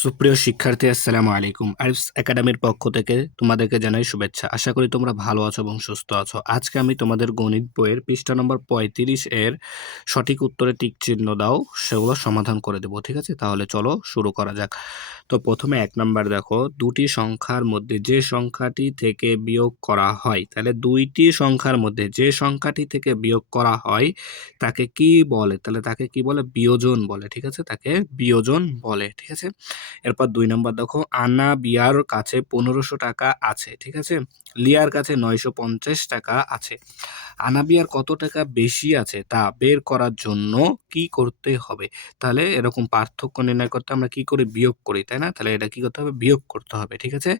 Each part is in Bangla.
সুপ্রিয় শিক্ষার্থী, আসসালামু আলাইকুম। আরিফস একাডেমির পক্ষ থেকে তোমাদেরকে জানাই শুভেচ্ছা। আশা করি তোমরা ভালো আছো এবং সুস্থ আছো। আজকে আমি তোমাদের গণিত বইয়ের পৃষ্ঠা নম্বর ৩৫ এর সঠিক উত্তরে টিক চিহ্ন দাও, সেগুলো সমাধান করে দেব। ঠিক আছে? তাহলে চলো শুরু করা যাক। তো প্রথমে ১ নাম্বার দেখো, দুটি সংখ্যার মধ্যে যে সংখ্যাটি থেকে বিয়োগ করা হয়, তাহলে দুইটি সংখ্যার মধ্যে যে সংখ্যাটি থেকে বিয়োগ করা হয় তাকে কি বলে? তাহলে তাকে কি বলে? বিয়োজন বলে। ঠিক আছে? তাকে বিয়োজন বলে। ঠিক আছে? এরপর ২ নাম্বার দেখো, আনা বিয়ার কাছে ১৫০০ টাকা আছে। ঠিক আছে? লিয়ার কাছে ৯৫০ টাকা আছে। আনা বিয়ার কত টাকা বেশি আছে তা বের করার জন্য কি করতে হবে? তাহলে এরকম পার্থক্য নির্ণয় করতে আমরা কি করি? বিয়োগ করি, তাই না? তাহলে এটা কি করতে হবে? বিয়োগ করতে হবে। ঠিক আছে?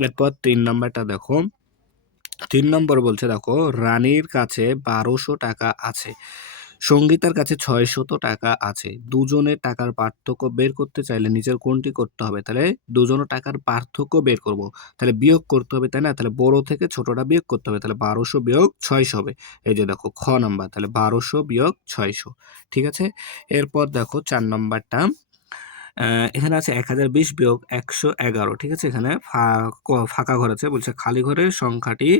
এরপর ৩ নাম্বারটা দেখো। ৩ নম্বর বলছে দেখো, রানীর কাছে ১২০০ টাকা আছে। সঙ্গীতার কাছে ৬০০ টাকা আছে। দুজনের টাকার পার্থক্য বের করতে চাইলে নিচের কোনটি করতে হবে? তাহলে দুজনের টাকার পার্থক্য বের করব। তাহলে বিয়োগ করতে হবে, তাই না? তাহলে বড় থেকে ছোটটা বিয়োগ করতে হবে। তাহলে ১২০০ বিয়োগ ৬০০ হবে। এই যে দেখো খ নাম্বার। তাহলে ১২০০ বিয়োগ ৬০০। ঠিক আছে? এরপর দেখো ৪ নাম্বারটা। এখানে আছে ১০২০ বিয়োগ ১১১। ঠিক আছে? এখানে ফাঁকা ঘর আছে। বলছে খালি ঘরের সংখ্যাটি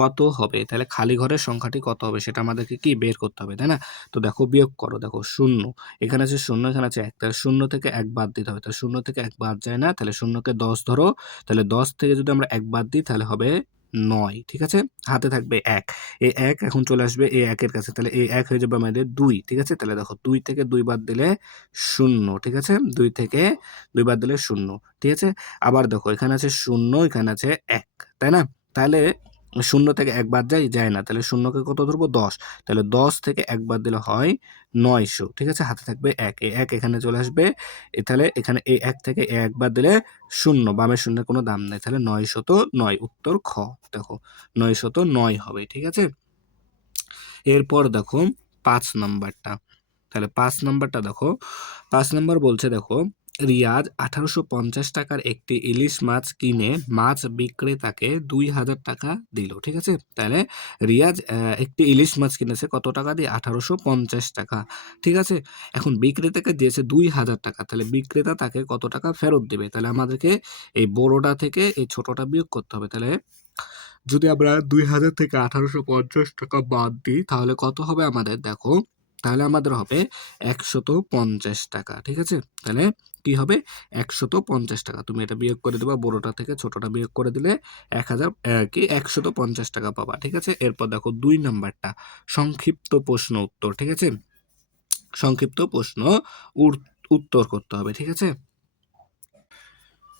কত হবে? তাহলে খালি ঘরের সংখ্যাটি কত হবে সেটা আমাদেরকে কি বের করতে হবে, তাই না? তো দেখো বিয়োগ করো। দেখো ০, এখানে আছে ০, এখানে আছে ১। তাহলে ০ থেকে ১ বাদ দিতে হবে। তাহলে ০ থেকে ১ বাদ যায় না। তাহলে ০ কে ১০ ধরো। তাহলে ১০ থেকে যদি আমরা ১ বাদ দিই তাহলে হবে ৯। ঠিক আছে? হাতে থাকবে ১। এই ১ এখন চলে আসবে এই ১ এর কাছে। তাহলে এই ১ হয়ে যাবে আমাদের ২। ঠিক আছে? তাহলে দেখো ২ থেকে ২ বাদ দিলে ০। ঠিক আছে? ২ থেকে ২ বাদ দিলে ০। ঠিক আছে? আবার দেখো এখানে আছে ০, এখানে আছে ১, তাই না? তাহলে ০ থেকে ১ বাদ যায় না। তাহলে ০ কে কত ধরবো? ১০। তাহলে ১০ থেকে ১ বাদ দিলে হয় ৯০০। ঠিক আছে? হাতে থাকবে ১। এই ১ এখানে চলে আসবে। তাহলে এখানে এই ১ থেকে ১ বাদ দিলে ০। বামের শূন্যের কোনো দাম নেই। তাহলে ৯০৯। উত্তর খ। দেখো ৯০৯ হবে। ঠিক আছে? এরপর দেখো ৫ নাম্বারটা। তাহলে ৫ নাম্বারটা দেখো। ৫ নাম্বার বলছে দেখো, রিয়াজ ১৮৫০ টাকার একটি ইলিশ মাছ কিনে মাছ বিক্রেতাকে ২০০০ টাকা দিল। ঠিক আছে? তাহলে রিয়াজ একটি ইলিশ মাছ কিনেছে কত টাকা দিয়ে? ১৮৫০ টাকা। ঠিক আছে? এখন বিক্রেতাকে দিয়েছে ২০০০ টাকা। তাহলে বিক্রেতা তাকে কত টাকা ফেরত দিবে? তাহলে আমাদেরকে এই বড়টা থেকে এই ছোটটা বিয়োগ করতে হবে। তাহলে যদি আমরা ২০০০ থেকে ১৮৫০ টাকা বাদ দিই তাহলে কত হবে আমাদের? দেখো, তাহলে আমাদের হবে ১৫০ টাকা। ঠিক আছে? তাহলে কি হবে? ১৫০ টাকা। তুমি এটা বিয়োগ করে দিবা, বড়টা থেকে ছোটটা বিয়োগ করে দিলে ১০০০ কি ১৫০ টাকা পাবা। ঠিক আছে? এরপর দেখো ২ নাম্বারটা, সংক্ষিপ্ত প্রশ্ন উত্তর। ঠিক আছে? সংক্ষিপ্ত প্রশ্ন উত্তর করতে হবে। ঠিক আছে?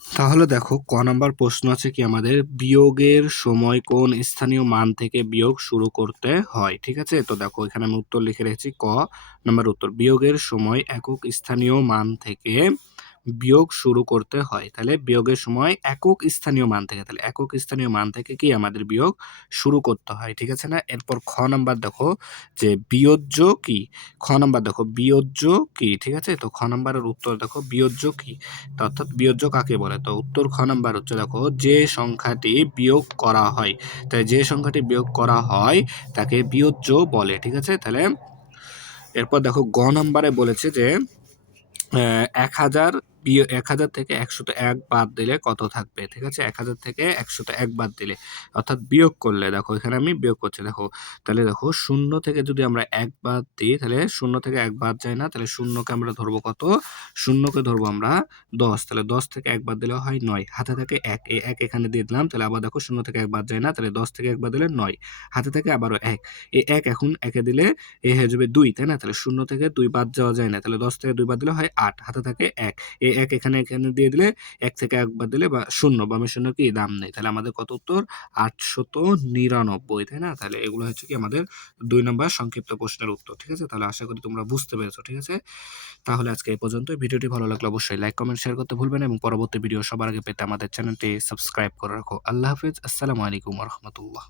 তাহলে দেখো ক নাম্বার প্রশ্ন আছে কি আমাদের, বিয়োগের সময় কোন স্থানীয় মান থেকে বিয়োগ শুরু করতে হয়? ঠিক আছে? তো দেখো এখানে আমি উত্তর লিখে রেখেছি। ক নাম্বার উত্তর, বিয়োগের সময় একক স্থানীয় মান থেকে বিয়োগ শুরু করতে হয়। তাহলে বিয়োগের সময় একক স্থানীয় মান থেকে, তাহলে একক স্থানীয় মান থেকে কি আমাদের বিয়োগ শুরু করতে হয়। ঠিক আছে না? এরপর খ নাম্বার দেখো যে বিয়োজ্য কি? খ নাম্বার দেখো বিয়োজ্য কি? ঠিক আছে? তো খ নাম্বারের উত্তর দেখো বিয়োজ্য কি? অর্থাৎ বিয়োজ্য কাকে বলে? তো উত্তর খ নাম্বার হচ্ছে দেখো, যে সংখ্যাটি বিয়োগ করা হয়। তাই যে সংখ্যাটি বিয়োগ করা হয় তাকে বিয়োজ্য বলে। ঠিক আছে? তাহলে এরপর দেখো গ নাম্বারে বলেছে যে ১০০০ ১০০০ থেকে ১০১ বাদ দিলে কত থাকবে? ঠিক আছে? ১০০০ থেকে ১০১ বাদ দিলে অর্থাৎ বিয়োগ করলে, দেখো এখানে আমি বিয়োগ করছি দেখো। তাহলে দেখো ০ থেকে যদি আমরা ১ বাদ দিই তাহলে ০ থেকে ১ বাদ যায় না। তাহলে ০ কে আমরা ধরবো কত? ০ কে ধরবো আমরা ১০। তাহলে ১০ থেকে ১ বাদ দিলে হয় ৯। হাতে থাকে ১। এই ১ এখানে দিয়ে দিলাম। তাহলে আবার দেখো ০ থেকে ১ বাদ যায় না। তাহলে ১০ থেকে ১ বাদ দিলে ৯। হাতে থাকে আবারও ১। এই ১ এখন ১ এ দিলে এ হয়ে যাবে ২, তাই না? তাহলে ০ থেকে ২ বাদ যাওয়া যায় না। তাহলে ১০ থেকে ২ বাদ দিলে হয় ৮। হাতে থাকে ১। এই ১ এখানে দিয়ে দিলে ১ থেকে ১ বাদ দিলে ০, বামের শূন্যের কি দাম নেই। তাহলে আমাদের কত উত্তর? ৮৯৯, তাই না? তাহলে এগুলো হচ্ছে কি আমাদের ২ নম্বর সংক্ষিপ্ত প্রশ্নের উত্তর। ঠিক আছে? তাহলে আশা করি তোমরা বুঝতে পেরেছো। ঠিক আছে? তাহলে আজকে এই পর্যন্তই। ভিডিওটি ভালো লাগলে অবশ্যই লাইক, কমেন্ট, শেয়ার করতে ভুলবেন না এবং পরবর্তী ভিডিও সবার আগে পেতে আমাদের চ্যানেলটি সাবস্ক্রাইব করে রাখো। আল্লাহ হাফেজ। আসসালামু আলাইকুম ওয়া রাহমাতুল্লাহ।